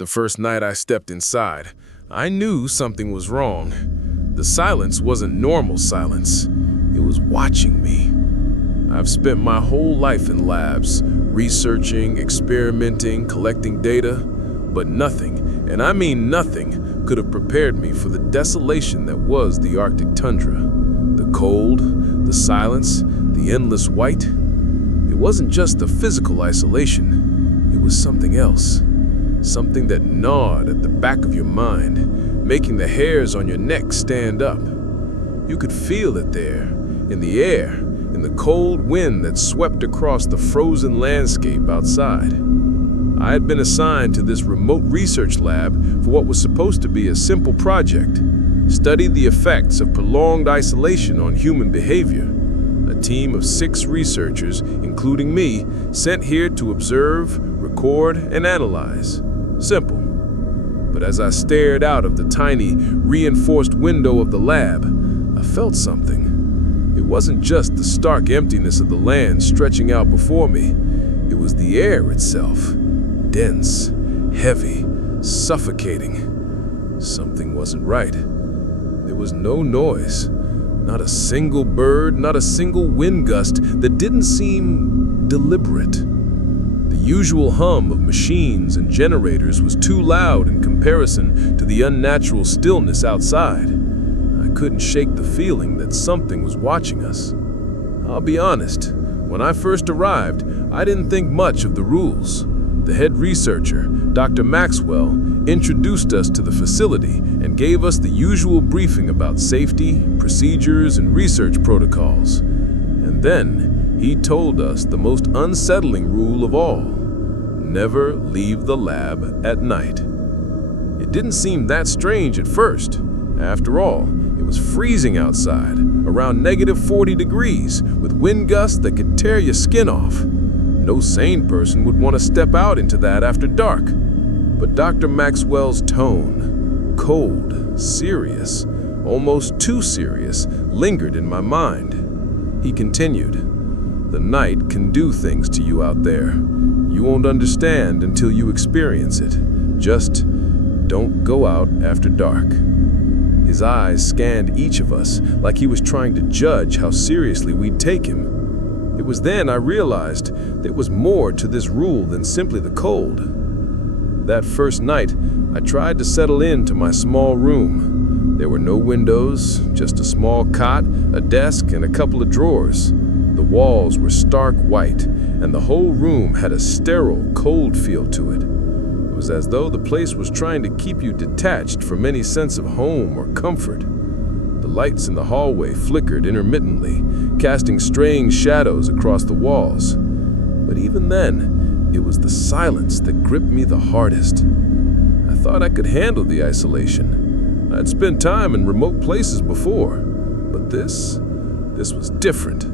The first night I stepped inside, I knew something was wrong. The silence wasn't normal silence. It was watching me. I've spent my whole life in labs, researching, experimenting, collecting data, but nothing, and I mean nothing, could have prepared me for the desolation that was the Arctic tundra. The cold, the silence, the endless white. It wasn't just a physical isolation. It was something else. Something that gnawed at the back of your mind, making the hairs on your neck stand up. You could feel it there, in the air, in the cold wind that swept across the frozen landscape outside. I had been assigned to this remote research lab for what was supposed to be a simple project: study the effects of prolonged isolation on human behavior. A team of 6 researchers, including me, sent here to observe, record, and analyze. Simple. But as I stared out of the tiny, reinforced window of the lab, I felt something. It wasn't just the stark emptiness of the land stretching out before me. It was the air itself. Dense, heavy, suffocating. Something wasn't right. There was no noise. Not a single bird, not a single wind gust that didn't seem deliberate. The usual hum of machines and generators was too loud in comparison to the unnatural stillness outside. I couldn't shake the feeling that something was watching us. I'll be honest, when I first arrived, I didn't think much of the rules. The head researcher, Dr. Maxwell, introduced us to the facility and gave us the usual briefing about safety, procedures, and research protocols. And then, he told us the most unsettling rule of all: never leave the lab at night. It didn't seem that strange at first. After all, it was freezing outside, around -40 degrees, with wind gusts that could tear your skin off. No sane person would want to step out into that after dark. But Dr. Maxwell's tone, cold, serious, almost too serious, lingered in my mind. He continued, "The night can do things to you out there. You won't understand until you experience it. Just don't go out after dark." His eyes scanned each of us like he was trying to judge how seriously we'd take him. It was then I realized there was more to this rule than simply the cold. That first night, I tried to settle into my small room. There were no windows, just a small cot, a desk, and a couple of drawers. The walls were stark white, and the whole room had a sterile, cold feel to it. It was as though the place was trying to keep you detached from any sense of home or comfort. The lights in the hallway flickered intermittently, casting strange shadows across the walls. But even then, it was the silence that gripped me the hardest. I thought I could handle the isolation. I'd spent time in remote places before, but this was different.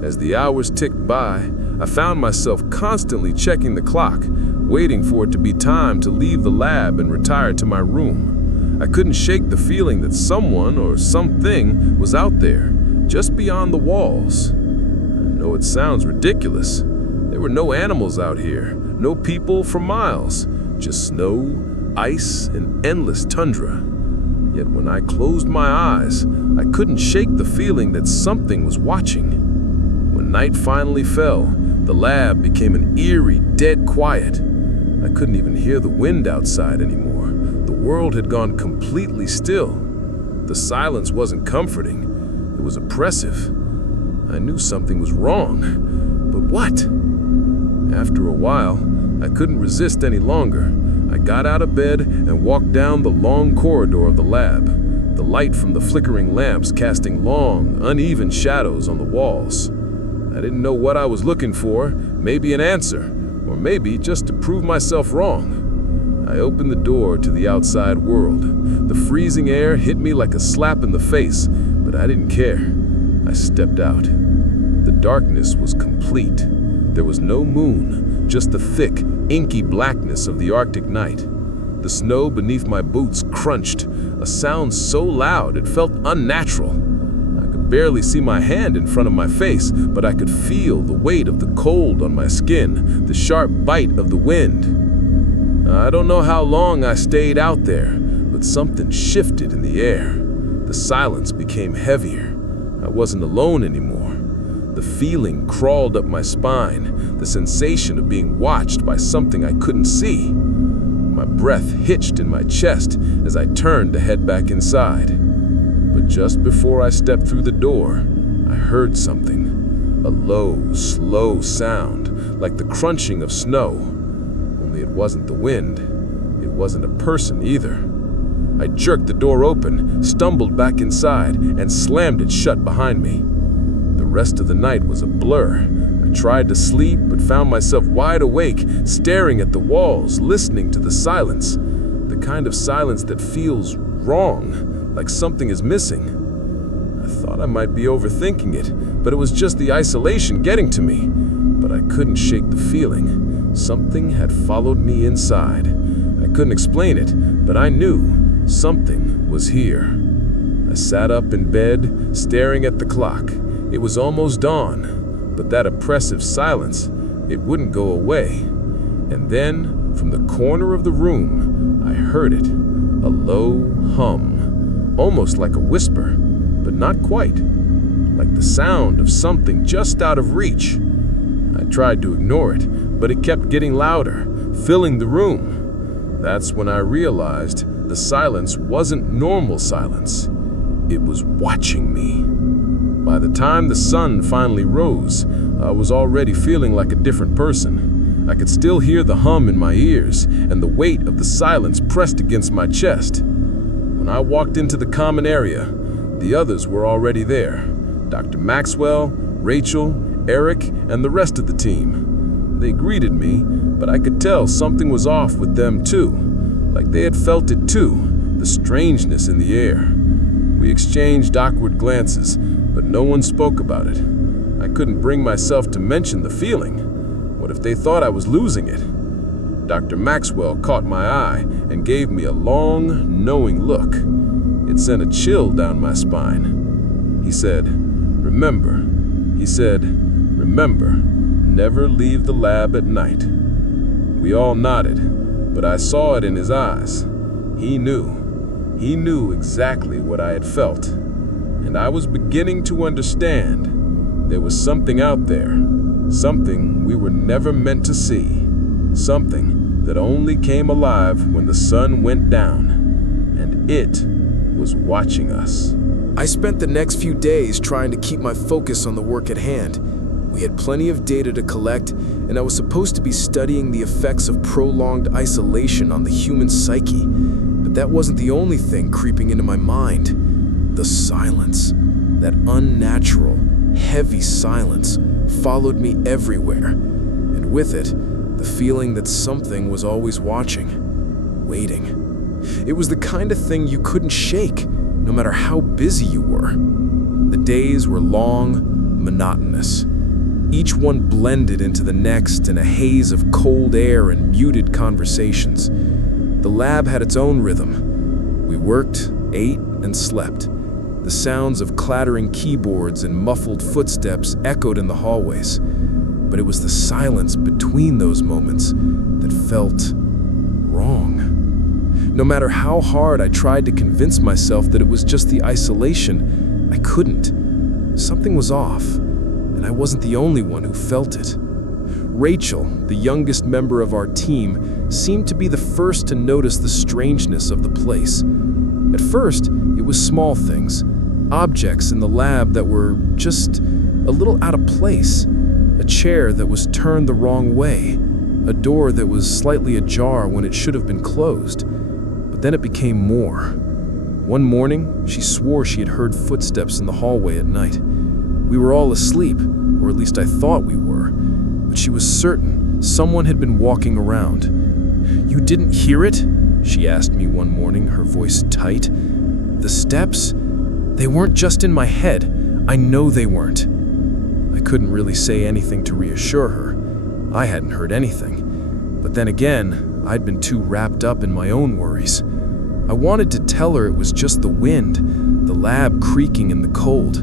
As the hours ticked by, I found myself constantly checking the clock, waiting for it to be time to leave the lab and retire to my room. I couldn't shake the feeling that someone or something was out there, just beyond the walls. I know it sounds ridiculous. There were no animals out here, no people for miles, just snow, ice, and endless tundra. Yet when I closed my eyes, I couldn't shake the feeling that something was watching. When night finally fell, the lab became an eerie, dead quiet. I couldn't even hear the wind outside anymore. The world had gone completely still. The silence wasn't comforting. It was oppressive. I knew something was wrong. But what? After a while, I couldn't resist any longer. I got out of bed and walked down the long corridor of the lab, the light from the flickering lamps casting long, uneven shadows on the walls. I didn't know what I was looking for, maybe an answer, or maybe just to prove myself wrong. I opened the door to the outside world. The freezing air hit me like a slap in the face, but I didn't care. I stepped out. The darkness was complete. There was no moon, just the thick, inky blackness of the Arctic night. The snow beneath my boots crunched, a sound so loud it felt unnatural. I could barely see my hand in front of my face, but I could feel the weight of the cold on my skin, the sharp bite of the wind. I don't know how long I stayed out there, but something shifted in the air. The silence became heavier. I wasn't alone anymore. The feeling crawled up my spine, the sensation of being watched by something I couldn't see. My breath hitched in my chest as I turned to head back inside. But just before I stepped through the door, I heard something. A low, slow sound, like the crunching of snow. Only it wasn't the wind. It wasn't a person either. I jerked the door open, stumbled back inside, and slammed it shut behind me. The rest of the night was a blur. I tried to sleep, but found myself wide awake, staring at the walls, listening to the silence. The kind of silence that feels wrong, like something is missing. I thought I might be overthinking it, but it was just the isolation getting to me. But I couldn't shake the feeling. Something had followed me inside. I couldn't explain it, but I knew something was here. I sat up in bed, staring at the clock. It was almost dawn, but that oppressive silence, it wouldn't go away. And then, from the corner of the room, I heard it, a low hum, almost like a whisper, but not quite, like the sound of something just out of reach. I tried to ignore it, but it kept getting louder, filling the room. That's when I realized the silence wasn't normal silence. It was watching me. By the time the sun finally rose, I was already feeling like a different person. I could still hear the hum in my ears and the weight of the silence pressed against my chest. When I walked into the common area, the others were already there. Dr. Maxwell, Rachel, Eric, and the rest of the team. They greeted me, but I could tell something was off with them too, like they had felt it too, the strangeness in the air. We exchanged awkward glances, but no one spoke about it. I couldn't bring myself to mention the feeling. What if they thought I was losing it? Dr. Maxwell caught my eye and gave me a long, knowing look. It sent a chill down my spine. He said, "Remember," "never leave the lab at night." We all nodded, but I saw it in his eyes. He knew exactly what I had felt. And I was beginning to understand. There was something out there, something we were never meant to see, something that only came alive when the sun went down, and it was watching us. I spent the next few days trying to keep my focus on the work at hand. We had plenty of data to collect, and I was supposed to be studying the effects of prolonged isolation on the human psyche. But that wasn't the only thing creeping into my mind. The silence, that unnatural, heavy silence, followed me everywhere, and with it, the feeling that something was always watching, waiting. It was the kind of thing you couldn't shake, no matter how busy you were. The days were long, monotonous. Each one blended into the next in a haze of cold air and muted conversations. The lab had its own rhythm. We worked, ate, and slept. The sounds of clattering keyboards and muffled footsteps echoed in the hallways. But it was the silence between those moments that felt wrong. No matter how hard I tried to convince myself that it was just the isolation, I couldn't. Something was off, and I wasn't the only one who felt it. Rachel, the youngest member of our team, seemed to be the first to notice the strangeness of the place. At first, it was small things, objects in the lab that were just a little out of place, a chair that was turned the wrong way, a door that was slightly ajar when it should have been closed. But then it became more. One morning, she swore she had heard footsteps in the hallway at night. We were all asleep, or at least I thought we were, but she was certain someone had been walking around. "You didn't hear it?" she asked me one morning, her voice tight. "The steps? They weren't just in my head. I know they weren't." I couldn't really say anything to reassure her. I hadn't heard anything. But then again, I'd been too wrapped up in my own worries. I wanted to tell her it was just the wind, the lab creaking in the cold.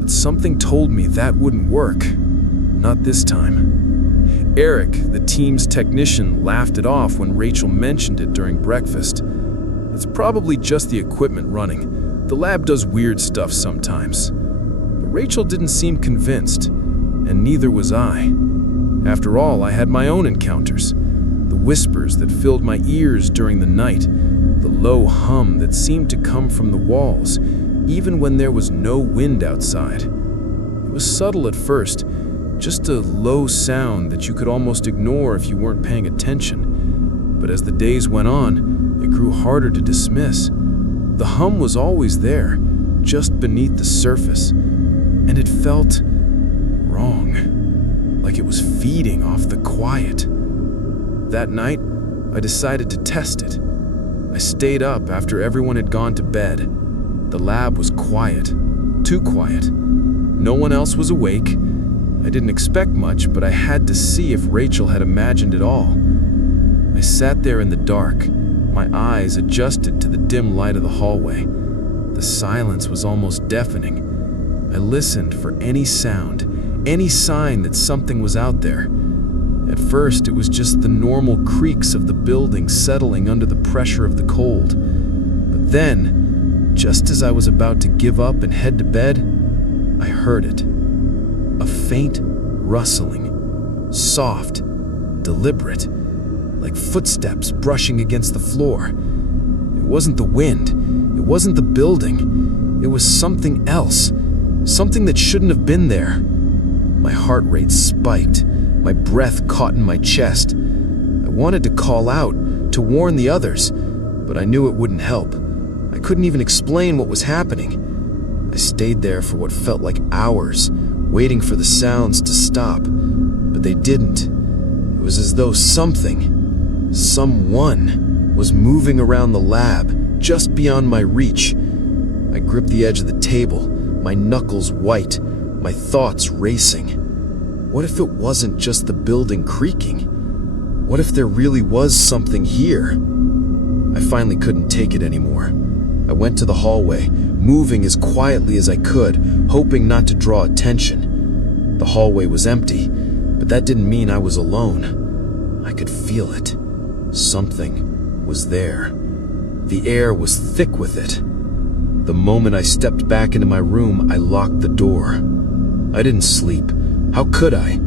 But something told me that wouldn't work. Not this time. Eric, the team's technician, laughed it off when Rachel mentioned it during breakfast. It's probably just the equipment running. The lab does weird stuff sometimes. But Rachel didn't seem convinced, and neither was I. After all, I had my own encounters. The whispers that filled my ears during the night, the low hum that seemed to come from the walls, even when there was no wind outside. It was subtle at first, just a low sound that you could almost ignore if you weren't paying attention. But as the days went on, it grew harder to dismiss. The hum was always there, just beneath the surface, and it felt wrong, like it was feeding off the quiet. That night, I decided to test it. I stayed up after everyone had gone to bed. The lab was quiet, too quiet. No one else was awake. I didn't expect much, but I had to see if Rachel had imagined it all. I sat there in the dark, my eyes adjusted to the dim light of the hallway. The silence was almost deafening. I listened for any sound, any sign that something was out there. At first, it was just the normal creaks of the building settling under the pressure of the cold. But then, just as I was about to give up and head to bed, I heard it. A faint rustling, soft, deliberate, like footsteps brushing against the floor. It wasn't the wind, it wasn't the building, it was something else, something that shouldn't have been there. My heart rate spiked, my breath caught in my chest. I wanted to call out, to warn the others, but I knew it wouldn't help. I couldn't even explain what was happening. I stayed there for what felt like hours, waiting for the sounds to stop, but they didn't. It was as though someone, was moving around the lab, just beyond my reach. I gripped the edge of the table, my knuckles white, my thoughts racing. What if it wasn't just the building creaking? What if there really was something here? I finally couldn't take it anymore. I went to the hallway, moving as quietly as I could, hoping not to draw attention. The hallway was empty, but that didn't mean I was alone. I could feel it. Something was there. The air was thick with it. The moment I stepped back into my room, I locked the door. I didn't sleep. How could I?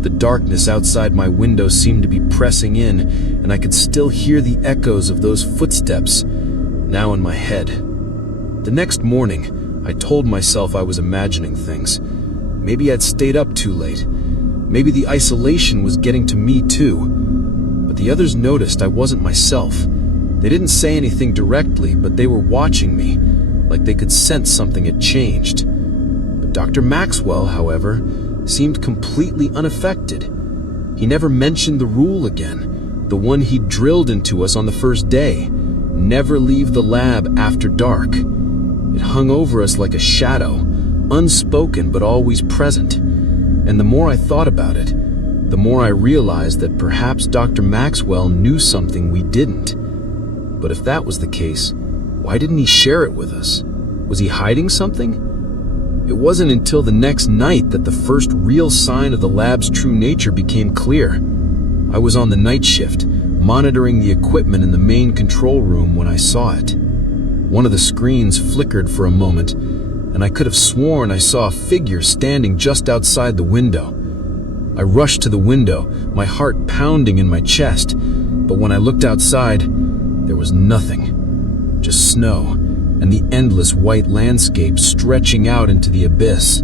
The darkness outside my window seemed to be pressing in, and I could still hear the echoes of those footsteps, now in my head. The next morning, I told myself I was imagining things. Maybe I'd stayed up too late. Maybe the isolation was getting to me too. But the others noticed I wasn't myself. They didn't say anything directly, but they were watching me, like they could sense something had changed. But Dr. Maxwell, however, seemed completely unaffected. He never mentioned the rule again, the one he'd drilled into us on the first day: never leave the lab after dark. It hung over us like a shadow, unspoken but always present. And the more I thought about it, the more I realized that perhaps Dr. Maxwell knew something we didn't. But if that was the case, why didn't he share it with us? Was he hiding something? It wasn't until the next night that the first real sign of the lab's true nature became clear. I was on the night shift, monitoring the equipment in the main control room when I saw it. One of the screens flickered for a moment, and I could have sworn I saw a figure standing just outside the window. I rushed to the window, my heart pounding in my chest, but when I looked outside, there was nothing. Just snow, and the endless white landscape stretching out into the abyss.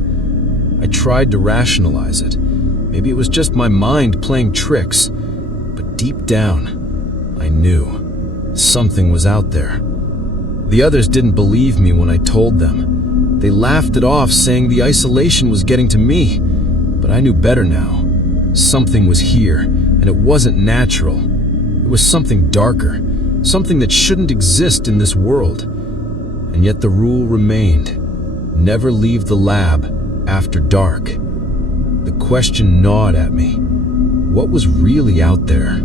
I tried to rationalize it. Maybe it was just my mind playing tricks, but deep down, I knew something was out there. The others didn't believe me when I told them. They laughed it off, saying the isolation was getting to me, but I knew better now. Something was here, and it wasn't natural. It was something darker, something that shouldn't exist in this world. And yet the rule remained: never leave the lab after dark. The question gnawed at me. What was really out there?